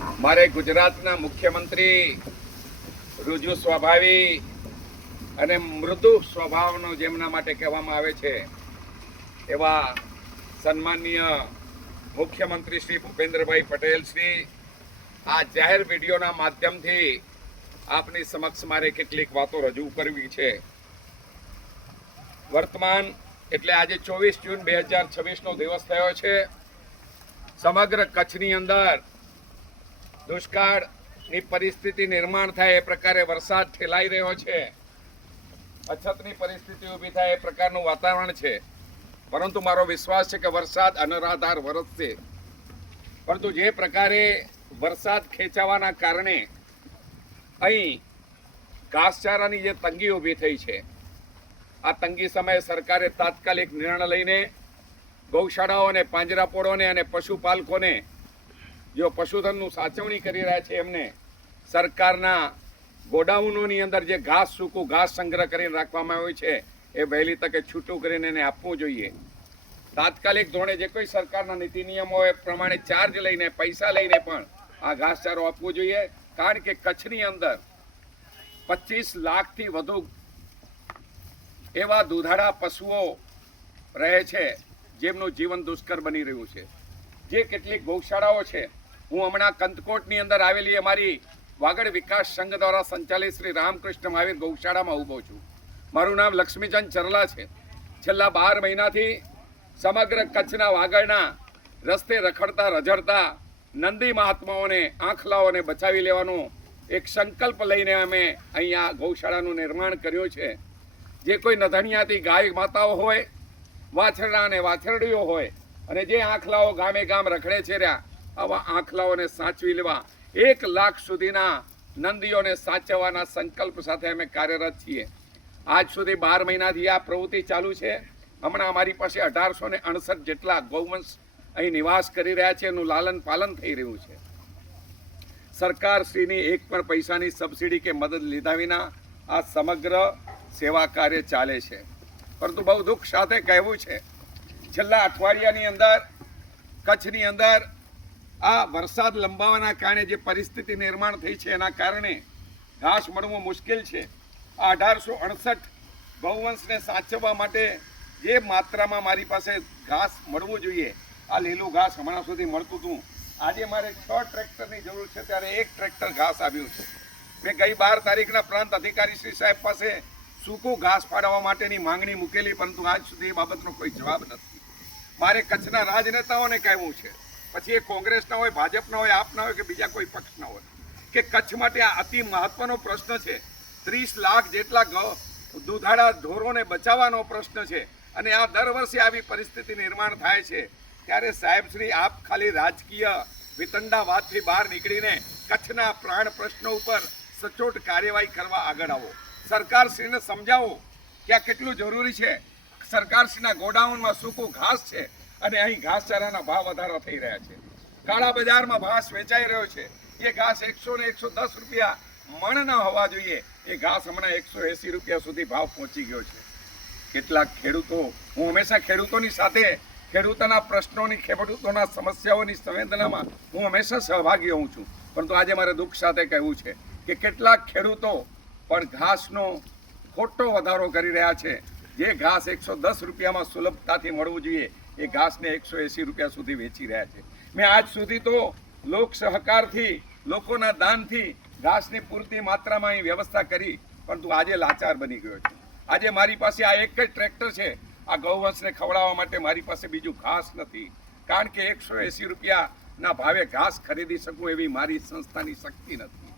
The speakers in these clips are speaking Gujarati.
મારે ગુજરાતના મુખ્યમંત્રી રુજુ સ્વભાવી અને મૃદુ સ્વભાવનો જેમના માટે કહેવામાં આવે છે એવા સન્માનીય મુખ્યમંત્રી શ્રી ભૂપેન્દ્રભાઈ પટેલ શ્રી આ જાહેર વિડીયોના માધ્યમથી આપની સમક્ષ મારે કેટલીક વાતો રજૂ કરવી છે. વર્તમાન એટલે આજે 24 જૂન 2026નો દિવસ થયો છે. સમગ્ર કચ્છની અંદર દુષ્કાળની પરિસ્થિતિ નિર્માણ થાય એ પ્રકારે વરસાદ ઠેલાઈ રહ્યો છે. અછતની પરિસ્થિતિ ઊભી થાય એ પ્રકારનું વાતાવરણ છે. પરંતુ મારો વિશ્વાસ છે કે વરસાદ અનરાધાર વરસશે. પરંતુ જે પ્રકારે વરસાદ ખેંચાવાના કારણે અહીં ઘાસચારાની જે તંગી ઊભી થઈ છે, આ તંગી સમયે સરકારે તાત્કાલિક નિર્ણય લઈને ગૌશાળાઓને, પાંજરાપોળોને અને પશુપાલકોને જો પશુધનનું સાચવણી કરી રહ્યા છે એમને સરકારના ગોડાઉનોની અંદર જે ઘાસ, સૂકું ઘાસ સંગ્રહ કરીને રાખવામાં આવ્યું છે એ વહેલી તકે છૂટું કરીને એને આપવું જોઈએ. તાત્કાલિક ધોરણે જે કોઈ સરકારના નીતિ નિયમો એ પ્રમાણે ચાર્જ લઈને, પૈસા લઈને પણ આ ઘાસચારો આપવો જોઈએ. કારણ કે કચ્છની અંદર 25 લાખથી વધુ એવા દુધાળા પશુઓ રહે છે જેમનું જીવન દુષ્કર બની રહ્યું છે. જે કેટલીક ગૌશાળાઓ છે, હું હમણાં કંથકોટની અંદર આવેલી અમારી વાગડ વિકાસ સંઘ દ્વારા સંચાલિત શ્રી રામકૃષ્ણ મહાવીર ગૌશાળામાં ઊભો છું. મારું નામ લક્ષ્મીચંદ ચરલા છે. છેલ્લા 12 મહિનાથી સમગ્ર કચ્છના વાગડના રસ્તે રખડતા રઝળતા નંદી મહાત્માઓને, આંખલાઓને બચાવી લેવાનો એક સંકલ્પ લઈને અમે અહીંયા ગૌશાળાનું નિર્માણ કર્યું છે. જે કોઈ નધણિયાતી ગાય માતાઓ હોય, વાછરડા અને વાછરડીઓ હોય અને જે આંખલાઓ ગામે ગામ રખડે છે રહ્યા, આવા આંખલાઓને સાચવી લેવા 1 લાખ સુધીના નંદીઓને સાચવવાના સંકલ્પ સાથે અમે કાર્યરત છીએ. આજ સુધી 12 મહિનાથી આ પ્રવૃત્તિ ચાલુ છે. હમણાં અમારી પાસે 1869 જેટલા ગૌવંશ અહીં નિવાસ કરી રહ્યા છે. એનું લાલન પાલન થઈ રહ્યું છે. સરકારશ્રીની એક પણ પૈસાની સબસિડી કે મદદ લીધા વિના આ સમગ્ર સેવા કાર્ય ચાલે છે. પરંતુ બહુ દુઃખ સાથે કહેવું છે, છેલ્લા અઠવાડિયાની અંદર કચ્છની અંદર આ વરસાદ લંબાવાના કારણે જે પરિસ્થિતિ નિર્માણ થઈ છે એના કારણે ઘાસ મળવું મુશ્કેલ છે. આ 1868 ગૌવંશને સાચવવા માટે જે માત્રામાં મારી પાસે ઘાસ મળવું જોઈએ, આ લીલું ઘાસ હમણાં સુધી મળતું હતું. આજે મારે 6 ટ્રેક્ટરની જરૂર છે, ત્યારે 1 ટ્રેક્ટર ઘાસ આવ્યું છે. મેં ગઈ 12 તારીખના પ્રાંત અધિકારી શ્રી સાહેબ પાસે સૂકું ઘાસ ફાળવવા માટેની માંગણી મૂકેલી, પરંતુ આજ સુધી એ બાબતનો કોઈ જવાબ નથી. મારે કચ્છના રાજનેતાઓને કહેવું છે, પછી એ કોંગ્રેસના હોય, ભાજપના હોય, આપના હોય કે બીજા કોઈ પક્ષના હોય, કે કચ્છ માટે આ અતિ મહત્વનો પ્રશ્ન છે. 30 લાખ જેટલા દુધાળા ઢોરોને બચાવવાનો પ્રશ્ન છે અને આ દર વર્ષે આવી પરિસ્થિતિ નિર્માણ થાય છે. ત્યારે સાહેબશ્રી, આપ ખાલી રાજકીય વિતંડાવાદથી બહાર નીકળીને કચ્છના પ્રાણ પ્રશ્નો ઉપર સચોટ કાર્યવાહી કરવા આગળ આવો. સરકારશ્રીને સમજાવો કે આ કેટલું જરૂરી છે. સરકારશ્રીના ગોડાઉનમાં સૂકું ઘાસ છે અને અહીં ઘાસચારાના ભાવ વધારા થઈ રહ્યા છે. કાળા બજારમાં ઘાસ વેચાઈ રહ્યો છે. એ ઘાસ 100 ને 110 રૂપિયા મણ ન હોવા જોઈએ, એ ઘાસ હમણાં 180 રૂપિયા સુધી ભાવ પહોંચી ગયો છે. કેટલાક ખેડૂતો, હું હંમેશા ખેડૂતોની સાથે, ખેડૂતોના પ્રશ્નોની, ખેડૂતોના સમસ્યાઓની સંવેદનામાં હું હંમેશા સહભાગી હોઉં છું. પરંતુ આજે મારે દુઃખ સાથે કહેવું છે કે કેટલાક ખેડૂતો પણ ઘાસનો ખોટો વધારો કરી રહ્યા છે. જે ઘાસ 110 રૂપિયામાં સુલભતાથી મળવું જોઈએ, એ ઘાસને 180 રૂપિયા સુધી વેચી રહ્યા છે. મેં આજ સુધી તો લોક સહકારથી, લોકોના દાનથી ઘાસની પૂરતી માત્રામાં અહીં વ્યવસ્થા કરી, પરંતુ આજે લાચાર બની ગયો છે. આજે મારી પાસે આ એક જ ટ્રેક્ટર છે. આ ગૌવંશને ખવડાવવા માટે મારી પાસે બીજું ઘાસ નથી. કારણ કે 180 રૂપિયાના ભાવે ઘાસ ખરીદી શકું એવી મારી સંસ્થાની શક્તિ નથી.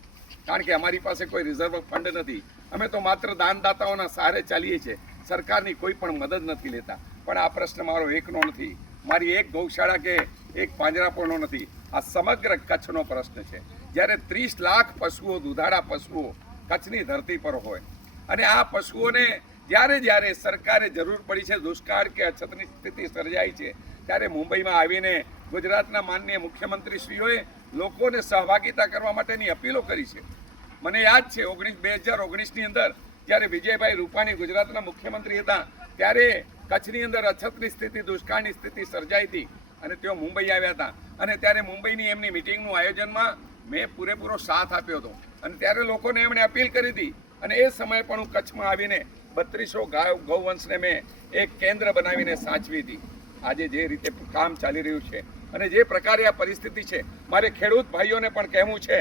કારણ કે અમારી પાસે કોઈ રિઝર્વ ફંડ નથી. અમે તો માત્ર દાનદાતાઓના સહારે ચાલીએ છીએ. સરકારની કોઈ પણ મદદ નથી લેતા. પણ આ પ્રશ્ન મારો એકનો નથી, મારી એક ગૌશાળા કે એક પાંજરાપોળનો નથી, આ સમગ્ર કચ્છનો પ્રશ્ન છે. જ્યારે 30 લાખ પશુઓ, દુધાળા પશુઓ કચ્છની ધરતી પર હોય અને આ પશુઓને જ્યારે સરકારે જરૂર પડી છે, દુષ્કાળ કે અછતની સ્થિતિ સર્જાઈ છે, ત્યારે મુંબઈમાં આવીને ગુજરાતના માનનીય મુખ્યમંત્રીશ્રીઓએ લોકોને સહભાગિતા કરવા માટેની અપીલો કરી છે. મને યાદ છે 2019ની અંદર જ્યારે વિજયભાઈ રૂપાણી ગુજરાતના મુખ્યમંત્રી હતા, ત્યારે કચ્છની અંદર અછતની સ્થિતિ, દુષ્કાળની સ્થિતિ સર્જાઈ હતી અને તેઓ મુંબઈ આવ્યા હતા. અને ત્યારે મુંબઈની એમની મિટિંગનું આયોજનમાં મેં પૂરેપૂરો સાથ આપ્યો હતો અને ત્યારે લોકોને એમણે અપીલ કરી હતી અને એ સમયે પણ હું કચ્છમાં આવીને 3200 ગૌવંશને મેં એક કેન્દ્ર બનાવીને સાચવી હતી. આજે જે રીતે કામ ચાલી રહ્યું છે અને જે પ્રકારે આ પરિસ્થિતિ છે, મારે ખેડૂત ભાઈઓને પણ કહેવું છે,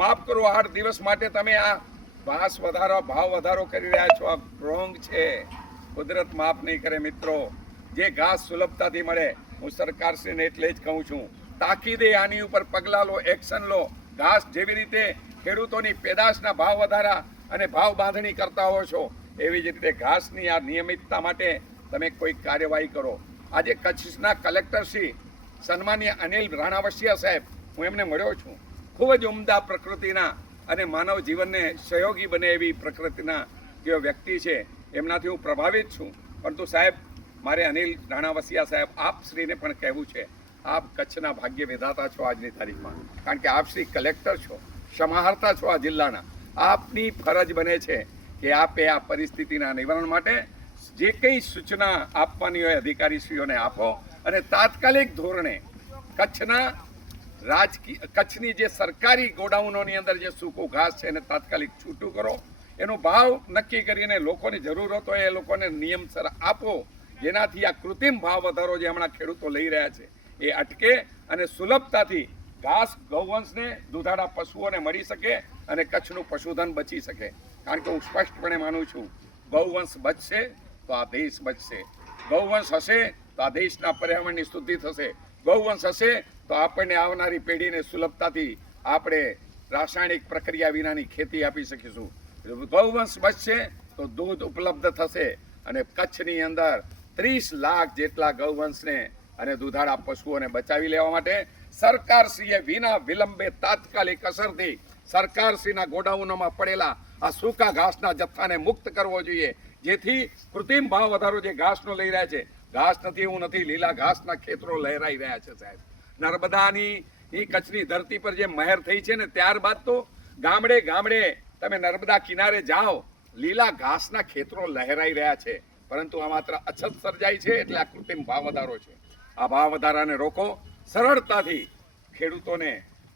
માફ કરો 8 દિવસ માટે તમે આ ભાવ વધારો કરી રહ્યા છો, આ રોંગ છે. કુદરત માફ નહીં કરે મિત્રો. જે ઘાસ સુલભતાથી મળે, હું સરકારશ્રીને એટલે જ કહું છું, તાકીદે આની ઉપર પગલાં લો, એક્શન લો. ઘાસ જેવી રીતે ખેડૂતોની પેદાશના ભાવ વધારા અને ભાવ બાંધણી કરતા હો છો, એવી જ રીતે ઘાસની આ નિયમિતતા માટે તમે કોઈ કાર્યવાહી કરો. આજે કચ્છના કલેક્ટર શ્રી સન્માનીય અનિલ રાણાવસિયા સાહેબ, હું એમને મળ્યો છું. ખૂબ જ ઉમદા પ્રકૃતિના અને માનવ જીવનને સહયોગી બને એવી પ્રકૃતિના જે વ્યક્તિ છે, એમનાથી હું પ્રભાવિત છું. પરંતુ સાહેબ, મારે અનિલ રાણાવસિયા સાહેબ આપશ્રીને પણ કહેવું છે, આપ કચ્છના ભાગ્ય વિધાતા છો આજની તારીખમાં, કારણ કે આપ શ્રી કલેક્ટર છો, સમાહર્તા છો આ જિલ્લાના. આપની ફરજ બને છે કે આપે આ પરિસ્થિતિના નિવારણ માટે જે કંઈ સૂચના આપવાની હોય અધિકારીશ્રીઓને આપો અને તાત્કાલિક ધોરણે કચ્છની જે સરકારી ગોડાઉનોની અંદર જે સૂકું ઘાસ છે એને તાત્કાલિક છૂટું કરો. એનો ભાવ નક્કી કરીને લોકોની જરૂરત હોય એ લોકોને નિયમસર આપો, જેનાથી આ કૃત્રિમ ભાવ વધારો જે હમણાં ખેડૂતો લઈ રહ્યા છે એ અટકે અને સુલભતાથી ઘાસ ગૌવંશને, દુધાળા પશુઓને મળી શકે અને કચ્છનું પશુધન બચી શકે. કારણ કે હું સ્પષ્ટપણે માનું છું, ગૌવંશ બચશે તો આ દેશ બચશે. ગૌવંશ હશે તો આ દેશના પર્યાવરણની શુદ્ધિ થશે. ગૌવંશ હશે તો આપણને આવનારી પેઢીને સુલભતાથી આપણે રાસાયણિક પ્રક્રિયા વિનાની ખેતી આપી શકીશું. ગૌવંશ બચશે તો દૂધ ઉપલબ્ધ થશે અને કચ્છની અંદર 30 લાખ જેટલા ગૌવંશને અને દુધાળા પશુઓને બચાવી લેવા માટે સરકારશ્રીએ વિના વિલંબે તાત્કાલિક અસરથી સરકારશ્રીના ગોડાઉનોમાં પડેલા આ સૂકા ઘાસના જથ્થાને મુક્ત કરવો જોઈએ, જેથી કૃત્રિમ ભાવ વધારો જે ઘાસનો લઈ રહ્યા છે, ઘાસ નથી એવું નથી, લીલા ઘાસના ખેતરો લહેરાઈ રહ્યા છે સાહેબ. નર્મદાની કચ્છની ધરતી પર જે મહેર થઈ છે ને, ત્યારબાદ તો ગામડે ગામડે તમે નર્મદા કિનારે જાઓ, લીલા ઘાસના ખેતરો લહેરાઈ રહ્યા છે. પરંતુ આ માત્ર અછત સર્જાઈ છે એટલે આ કૃત્રિમ ભાવ વધારો છે. આ ભાવ વધારાને રોકો. સરળતાથી ખેડૂતોને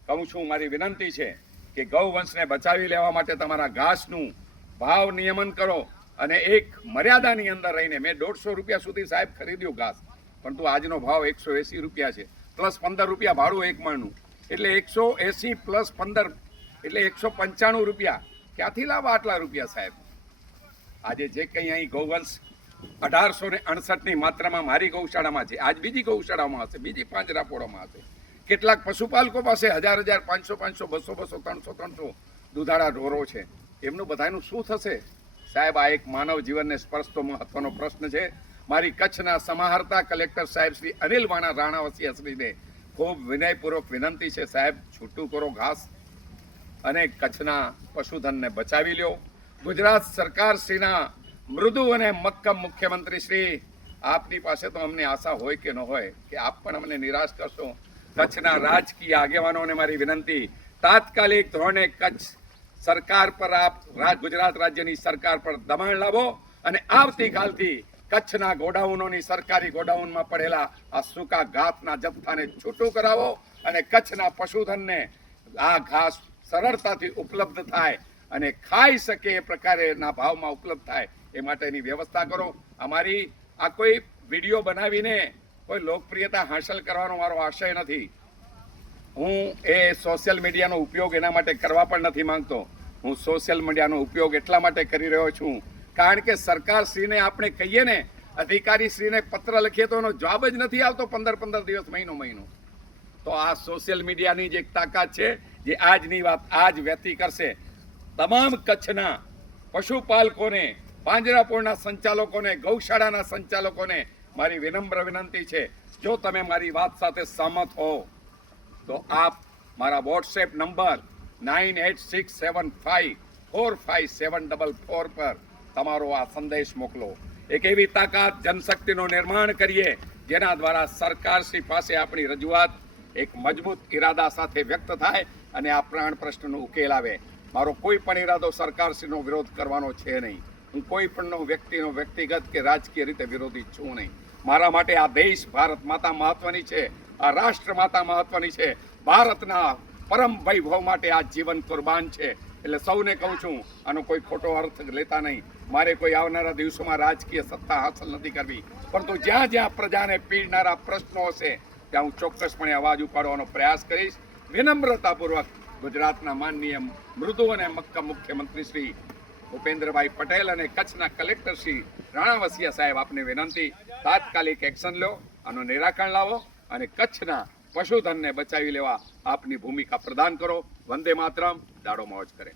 કહું છું, મારી વિનંતી છે કે ગૌવંશને બચાવી લેવા માટે તમારા ઘાસનું ભાવ નિયમન કરો અને એક મર્યાદાની અંદર રહીને. મેં 150 રૂપિયા સુધી સાહેબ ખરીદ્યું ઘાસ, પરંતુ આજનો ભાવ 180 રૂપિયા છે, પ્લસ 15 રૂપિયા ભાડું એક મણનું, એટલે 180 પ્લસ 15 એટલે 195 રૂપિયા. ક્યાંથી લાવવા આટલા રૂપિયા સાહેબ? આજે જે કંઈ અહીં ગૌવંશ 1868ની માત્રામાં મારી ગૌશાળામાં છે, આજ બીજી ગૌશાળામાં હશે, બીજી પાંજરાપોળોમાં હશે. કેટલાક પશુપાલકો પાસે 1000, 500, 200, 300 દુધાળા ઢોરો છે. એમનું બધાનું શું થશે સાહેબ? આ એક માનવ જીવનને સ્પર્શતો મહત્વનો પ્રશ્ન છે. મારી કચ્છના સમાહર્તા કલેક્ટર સાહેબ શ્રી અનિલ રાણાવસિયા શ્રીને ખૂબ વિનયપૂર્વક વિનંતી છે, સાહેબ છૂટું કરો ઘાસ અને કચ્છના પશુધનને બચાવી લ્યો. ગુજરાત સરકાર શ્રીના મૃદુ અને મક્કમ મુખ્યમંત્રી શ્રી, આપની પાસે તો અમને આશા હોય કે ન હોય કે આપ પણ અમને નિરાશ કરશો. કચ્છના રાજકીય આગેવાનોને મારી વિનંતી, તાત્કાલિક ધોરણે કચ્છ સરકાર પર ગુજરાત રાજ્યની સરકાર પર દબાણ લાવો અને આવતીકાલથી કચ્છના ગોડાઉનોની, સરકારી ગોડાઉનમાં પડેલા આ સૂકા ઘાસના જથ્થાને છૂટું કરાવો અને કચ્છના પશુધનને આ ઘાસ સરળતાથી ઉપલબ્ધ થાય અને ખાઈ શકે એ પ્રકારેના ભાવમાં ઉપલબ્ધ થાય એ માટેની વ્યવસ્થા કરો. અમારી આ કોઈ વિડીયો બનાવીને કોઈ લોકપ્રિયતા હાંસલ કરવાનો મારો આશય નથી. હું એ સોશિયલ મીડિયાનો ઉપયોગ એના માટે કરવા પણ નથી માંગતો. હું સોશિયલ મીડિયાનો ઉપયોગ એટલા માટે કરી રહ્યો છું કારણ કે સરકારશ્રીને આપણે કહીએ ને, અધિકારીશ્રીને પત્ર લખીએ તો એનો જવાબ જ નથી આવતો 15 દિવસ, મહિનો. તો આ સોશિયલ મીડિયાની જે તાકાત છે, જે આજની વાત આજ વ્યક્તિ કરશે. તમામ કચ્છના પશુપાલકોને, પાંજરાપોળના સંચાલકોને, ગૌશાળાના સંચાલકોને મારી વિનમ્ર વિનંતી છે, જો તમે મારી વાત સાથે સહમત હો તો આપ મારા વોટ્સએપ નંબર 9867545744 પર તમારો આ સંદેશ મોકલો. એક એવી તાકાત, જનશક્તિનું નિર્માણ કરીએ જેના દ્વારા સરકારશ્રી પાસે આપણી રજૂઆત એક મજબૂત ઈરાદા સાથે વ્યક્ત થાય અને આ પ્રાણ પ્રશ્નનો ઉકેલ આવે. મારો કોઈ પણ ઈરાદો સરકારશ્રીનો વિરોધ કરવાનો છે નહીં. હું કોઈ પણ વ્યક્તિનો વ્યક્તિગત કે રાજકીય રીતે વિરોધી છું નહીં. મારા માટે આ દેશ, ભારત માતા મહત્વની છે, આ રાષ્ટ્ર માતા મહત્વની છે. ભારતના પરમ વૈભવ માટે આ જીવન કુરબાન છે. એટલે સૌને કહું છું, આનો કોઈ ખોટો અર્થ લેતા નહીં. મારે કોઈ આવનારા દિવસોમાં રાજકીય સત્તા હાંસલ નથી કરવી, પરંતુ જ્યાં જ્યાં પ્રજાને પીડનારા પ્રશ્નો હશે ત્યાં હું ચોક્કસપણે અવાજ ઉપાડવાનો પ્રયાસ કરીશ. વિનમ્રતાપૂર્વક ગુજરાતના માનનીય મૃદુ અને મક્કમ મુખ્યમંત્રી શ્રી ભૂપેન્દ્રભાઈ પટેલ અને કચ્છના કલેક્ટર શ્રી રાણાવસિયા સાહેબ, આપને વિનંતી, તાત્કાલિક એક્શન લો, આનું નિરાકરણ લાવો અને કચ્છના પશુધનને બચાવી લેવા આપની ભૂમિકા પ્રદાન કરો. વંદે માતરમ. દાડો મોજ કરે.